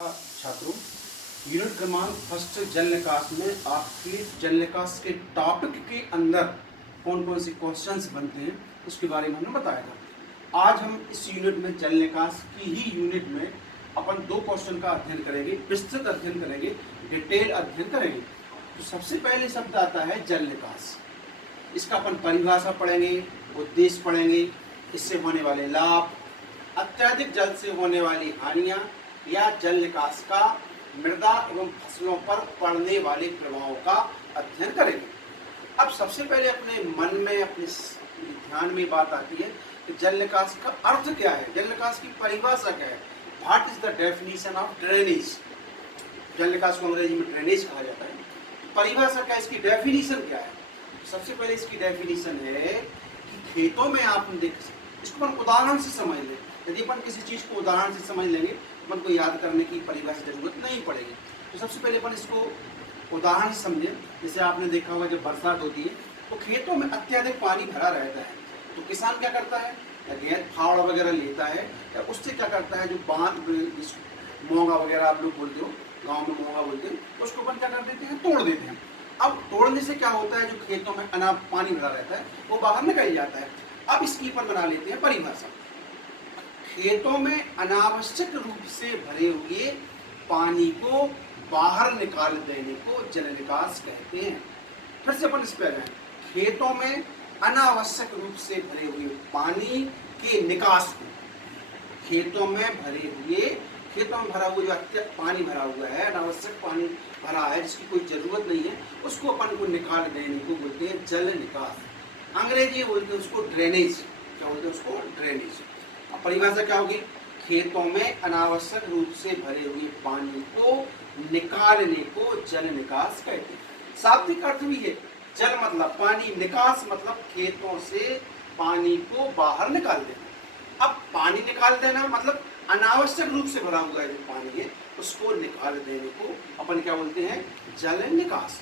छात्रों, यूनिट क्रमांक फर्स्ट जल निकास में आपके जल निकास के टॉपिक के अंदर कौन कौन से क्वेश्चंस बनते हैं उसके बारे में हमने बताया था। आज हम इस यूनिट में जल निकास की ही यूनिट में अपन दो क्वेश्चन का अध्ययन करेंगे, विस्तृत अध्ययन करेंगे, डिटेल अध्ययन करेंगे। तो सबसे पहले शब्द आता है जल निकास। इसका अपन परिभाषा पढ़ेंगे, उद्देश्य पढ़ेंगे, इससे होने वाले लाभ, अत्यधिक जल से होने वाली हानियाँ या जल निकास का मृदा एवं फसलों पर पड़ने वाले प्रभावों का अध्ययन करेंगे। अब सबसे पहले अपने मन में, अपने ध्यान में बात आती है कि जल निकास का अर्थ क्या है, जल निकास की परिभाषा क्या है। What is the definition of drainage. जल निकास को अंग्रेजी में ड्रेनेज कहा जाता है। परिभाषा क्या है, इसकी डेफिनेशन क्या है। सबसे पहले इसकी डेफिनेशन है कि खेतों में आप देख, इसको हम उदाहरण से समझ लें। यदि अपन किसी चीज को उदाहरण से समझ लेंगे अपन को याद करने की परिभाषा जरूरत नहीं पड़ेगी। तो सबसे पहले अपन इसको उदाहरण से समझें। जैसे आपने देखा होगा जब बरसात होती है तो खेतों में अत्यधिक पानी भरा रहता है, तो किसान क्या करता है, गेंद फावड़ा वगैरह लेता है या उससे क्या करता है, जो बांध मोंगा वगैरह आप लोग बोलते हो, गाँव में मोंगा बोलते हैं, उसको अपन क्या कर देते हैं, तोड़ देते हैं। अब तोड़ने से क्या होता है, जो खेतों में अनाज पानी भरा रहता है वो बाहर निकल जाता है। अब इसकी अपन बना लेते हैं परिभाषा। खेतों में अनावश्यक रूप से भरे हुए पानी को बाहर निकाल देने को जल निकास कहते हैं। फिर से अपन इस पर आए, खेतों में अनावश्यक रूप से भरे हुए पानी के निकास को, खेतों में भरे हुए, खेतों में भरा हुआ जो पानी भरा हुआ है, अनावश्यक पानी भरा है जिसकी कोई जरूरत नहीं है, उसको अपन को निकाल देने को बोलते हैं जल निकास। अंग्रेजी बोलते हैं उसको ड्रेनेज। क्या बोलते हैं उसको, ड्रेनेज। अब परिभाषा क्या होगी, खेतों में अनावश्यक रूप से भरे हुए पानी को निकालने को जल निकास कहते हैं। शाब्दिक अर्थ भी है, जल मतलब पानी, निकास मतलब खेतों से पानी को बाहर निकाल देना। अब पानी निकाल देना मतलब अनावश्यक रूप से भरा हुआ जो पानी है उसको निकाल देने को अपन क्या बोलते हैं, जल निकास।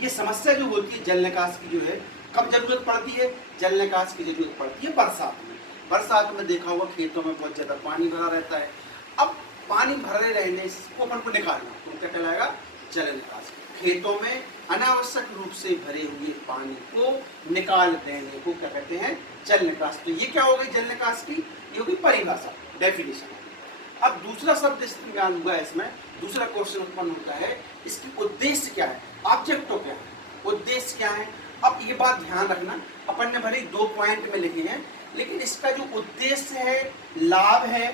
ये समस्या जो होती है जल निकास की जो है, कब जरूरत पड़ती है, जल निकास की जरूरत पड़ती है बरसात में। बरसात में देखा होगा खेतों में बहुत ज्यादा पानी भरा रहता है। अब पानी भरे रहने को अपन को निकालना तो क्या कहलाएगा, जल निकास। खेतों में अनावश्यक रूप से भरे हुए पानी को निकाल देने को क्या कहते हैं, जल निकास। तो ये क्या हो गई जल निकास की, ये होगी परिभाषा, डेफिनेशन। अब दूसरा शब्द इस्तेमाल हुआ है इसमें, दूसरा क्वेश्चन उत्पन्न होता है, इसकी उद्देश्य क्या है, ऑब्जेक्टिव क्या है, उद्देश्य क्या है। अब ये बात ध्यान रखना, अपन ने भले 2 पॉइंट में लिखे हैं, लेकिन इसका जो उद्देश्य है, लाभ है,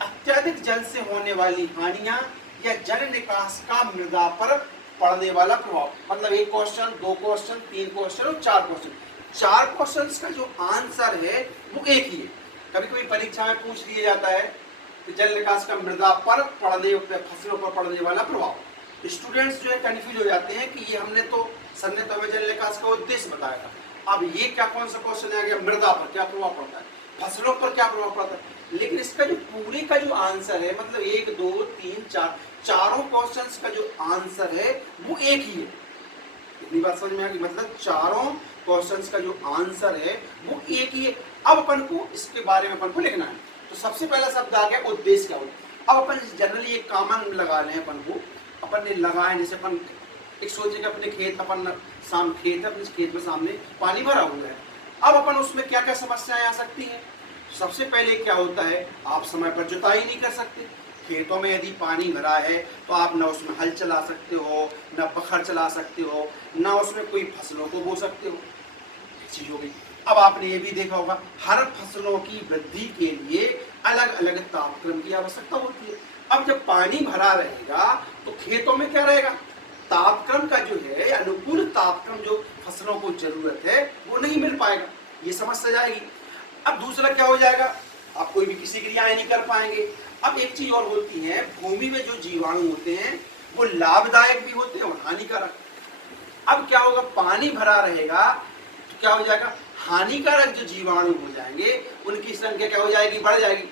अत्यधिक जल से होने वाली हानियां या जल निकास का मृदा पर पड़ने वाला प्रभाव। मतलब 1 क्वेश्चन, 2 क्वेश्चन, 3 क्वेश्चन और 4 क्वेश्चन। 4 क्वेश्चन का जो आंसर है वो एक ही है। कभी कभी परीक्षा में पूछ लिया जाता है कि जल निकास का मृदा पर पड़ने, फसलों पर पड़ने वाला प्रभाव। स्टूडेंट्स जो है कंफ्यूज हो जाते हैं कि ये हमने तो सर ने तो हमें जल निकास का उद्देश्य बताया था, अब ये क्या कौन सा क्वेश्चन आ गया, मृदा पर क्या प्रभाव पड़ता है, फसलों पर क्या प्रभाव पड़ता है। लेकिन इसका जो पूरे का जो आंसर है, मतलब 1, 2, 3, 4, चारों क्वेश्चंस का जो आंसर है वो एक ही है। इतनी बात समझ में आ गई, मतलब चारों क्वेश्चंस का जो आंसर है वो एक ही है। अब अपन को इसके बारे में अपन को लिखना है। तो सबसे पहला शब्द आ गया उद्देश्य क्या होगा। अब अपन जनरली एक कॉमन लगा रहे हैं, अपन ने लगाए, जैसे अपन एक सोचे कि अपने खेत, अपन खेत है, अपने खेत में सामने पानी भरा हुआ है। अब अपन उसमें क्या क्या समस्याएं आ सकती हैं। सबसे पहले क्या होता है, आप समय पर जुताई नहीं कर सकते। खेतों में यदि पानी भरा है तो आप ना उसमें हल चला सकते हो, ना बखर चला सकते हो, ना उसमें कोई फसलों को बो सकते हो। चीज हो गई। अब आपने ये भी देखा होगा, हर फसलों की वृद्धि के लिए अलग अलग तापक्रम की आवश्यकता होती है। अब जब पानी भरा रहेगा तो खेतों में क्या रहेगा, तापक्रम का जो है, अनुकूल तापक्रम जो फसलों को जरूरत है वो नहीं मिल पाएगा, ये समस्या जाएगी। अब दूसरा क्या हो जाएगा, आप कोई भी किसी क्रियाएं नहीं कर पाएंगे। अब एक चीज और होती है, भूमि में जो जीवाणु होते हैं वो लाभदायक भी होते हैं और हानिकारक। अब क्या होगा, पानी भरा रहेगा तो क्या हो जाएगा, हानिकारक जो जीवाणु हो जाएंगे उनकी संख्या क्या हो जाएगी, बढ़ जाएगी।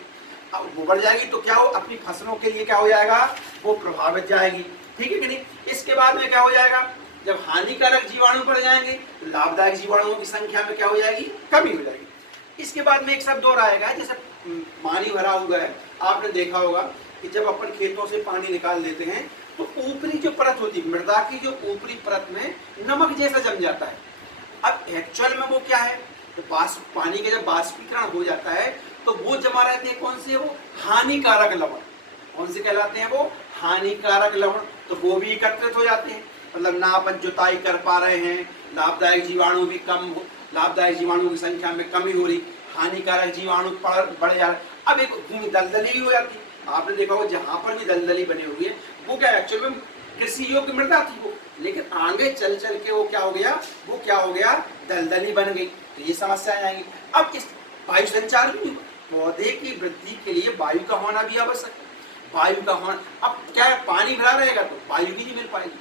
अब वो बढ़ जाएगी तो क्या हो, अपनी फसलों के लिए क्या हो जाएगा, वो प्रभावित जाएगी। ठीक है कि नहीं। इसके बाद में क्या हो जाएगा, जब हानिकारक जीवाणु बढ़ जाएंगे तो लाभदायक जीवाणुओं की संख्या में क्या हो जाएगी, कमी हो जाएगी। इसके बाद में एक शब्द और आएगा, जैसे पानी भरा हुआ है, आपने देखा होगा कि जब अपन खेतों से पानी निकाल लेते हैं तो ऊपरी जो परत होती है, मृदा की जो ऊपरी परत में नमक जैसा जम जाता है। अब एक्चुअल में वो क्या है, तो पानी का जब बाष्पीकरण हो जाता है तो वो जमा रहते हैं कौन से, वो हानिकारक लवण। कौन से कहलाते हैं वो, हानिकारक लवण। तो वो भी एकत्रित हो जाते हैं, मतलब ना अपन जुताई कर पा रहे हैं, लाभदायक जीवाणु भी कम, लाभदायक जीवाणु की संख्या में कमी हो रही, हानिकारक जीवाणु बढ़ जा रहे। अब एक भूमि दलदली हो जाती है। आपने देखा होगा जहां पर भी दलदली बनी हुई है वो क्या एक्चुअल में कृषि योग्य मृदा थी वो, लेकिन आगे चल चल के वो क्या हो गया, वो क्या हो गया, दलदली बन गई। तो ये समस्याएं आएंगी। अब इस वायु संचार भी, पौधे की वृद्धि के लिए वायु का होना भी आवश्यक है। वायु का होना, अब क्या है, पानी भरा रहेगा तो वायु भी नहीं मिल पाएगी।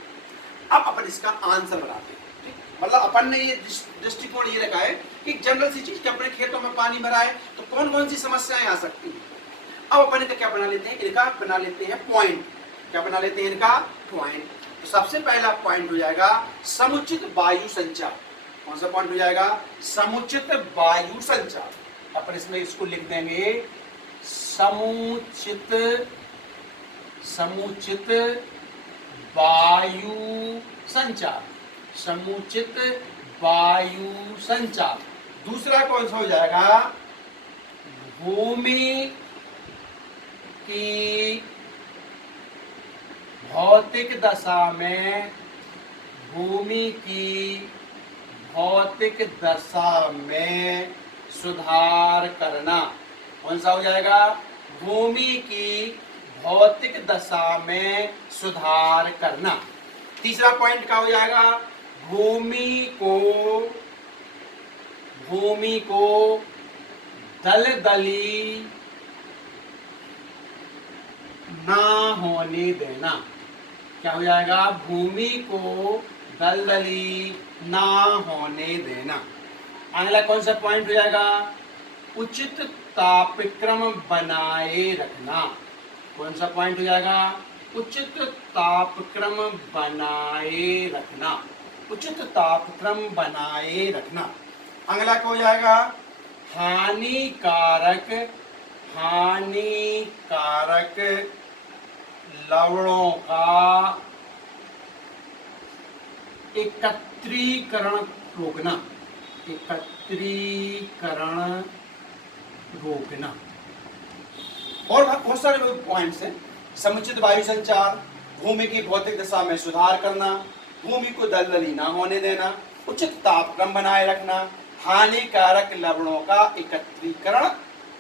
अब अपन इसका आंसर बनाते हैं, ठीक, मतलब अपन ने ये दृष्टिकोण ये रखा है कि जनरल सी चीज, अपने खेतों में पानी भरा है तो कौन कौन सी समस्याएं आ सकती हैं। अब अपन इनका क्या बना लेते हैं, इनका बना लेते हैं पॉइंट। क्या बना लेते हैं, इनका पॉइंट। तो सबसे पहला पॉइंट हो जाएगा समुचित वायु संचार। कौन सा पॉइंट हो जाएगा, समुचित वायु संचार। अपन इसमें इसको लिख देंगे समुचित वायु संचार, समुचित वायु संचार। दूसरा कौन सा हो जाएगा, भूमि की भौतिक दशा में, भूमि की भौतिक दशा में सुधार करना। कौन सा हो जाएगा, भूमि की भौतिक दशा में सुधार करना। तीसरा पॉइंट क्या हो जाएगा, भूमि को दलदली ना होने देना। क्या हो जाएगा, भूमि को दलदली ना होने देना। अगला कौन सा पॉइंट हो जाएगा, उचित तापक्रम बनाए रखना। कौन सा पॉइंट हो जाएगा, उचित तापक्रम बनाए रखना, उचित तापक्रम बनाए रखना। अगला क्या हो जाएगा, हानिकारक लवणों का एकत्रीकरण रोकना, एकत्रीकरण रोकना। और बहुत सारे पॉइंट्स हैं, समुचित वायु संचार, भूमि की भौतिक दशा में सुधार करना, भूमि को दलदली ना होने देना, उचित तापक्रम बनाए रखना, हानिकारक लवणों का एकत्रीकरण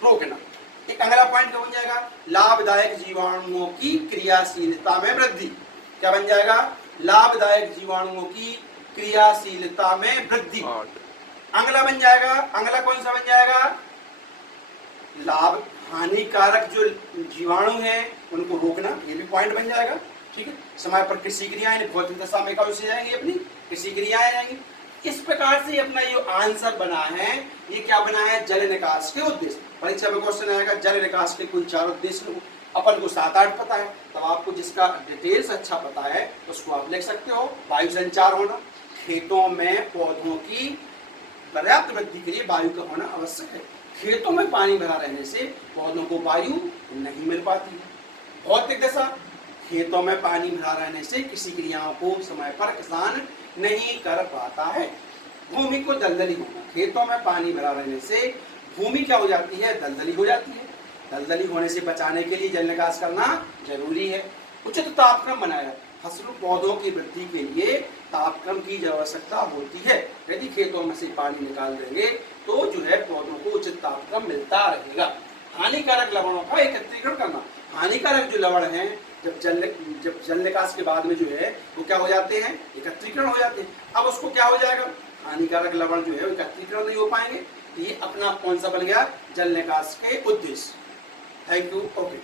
रोकना। एक अगला पॉइंट क्या बन जाएगा, लाभदायक जीवाणुओं की क्रियाशीलता में वृद्धि। क्या बन जाएगा, लाभदायक जीवाणुओं की क्रियाशीलता में वृद्धि। अगला बन जाएगा, अगला कौन सा बन जाएगा, हानिकारक जो जीवाणु हैं उनको रोकना। ये भी पॉइंट बन जाएगा, ठीक है। समय पर कृषि क्रियाएं भौतिक दशा में कौन सी जाएंगी, अपनी कृषि क्रियाएं जाएंगी। इस प्रकार से अपना ये आंसर बना है, ये क्या बना है, जल निकास के उद्देश्य। परीक्षा में क्वेश्चन आएगा जल निकास के कोई 4 उद्देश्य, अपन को 7-8 पता है, तब आपको जिसका डिटेल्स अच्छा पता है उसको आप लिख सकते हो। वायु संचार होना, खेतों में पौधों की पर्याप्त वृद्धि के लिए वायु का होना आवश्यक है। खेतों में पानी भरा रहने से पौधों को वायु नहीं मिल पाती है। भौतिक दशा, खेतों में पानी भरा रहने से कृषि क्रियाओं को समय पर किसान नहीं कर पाता है। भूमि को दलदली होना, खेतों में पानी भरा रहने से भूमि क्या हो जाती है, दलदली हो जाती है। दलदली होने से बचाने के लिए जल निकास करना जरूरी है। उचित तापक्रम बनाया, फसलों पौधों की वृद्धि के लिए तापक्रम की आवश्यकता होती है। यदि खेतों में से पानी निकाल देंगे तो जो है पौधों को उचित तापक्रम मिलता रहेगा। हानिकारक लवणों का एकत्रीकरण करना, हानिकारक जो लवण हैं जब जल निकास के बाद में जो है वो क्या हो जाते हैं, एकत्रीकरण हो जाते हैं। अब उसको क्या हो जाएगा, हानिकारक लवण जो है एकत्रीकरण नहीं हो पाएंगे। ये अपना कौन सा बन गया, जल निकास के उद्देश्य। Thank you, okay.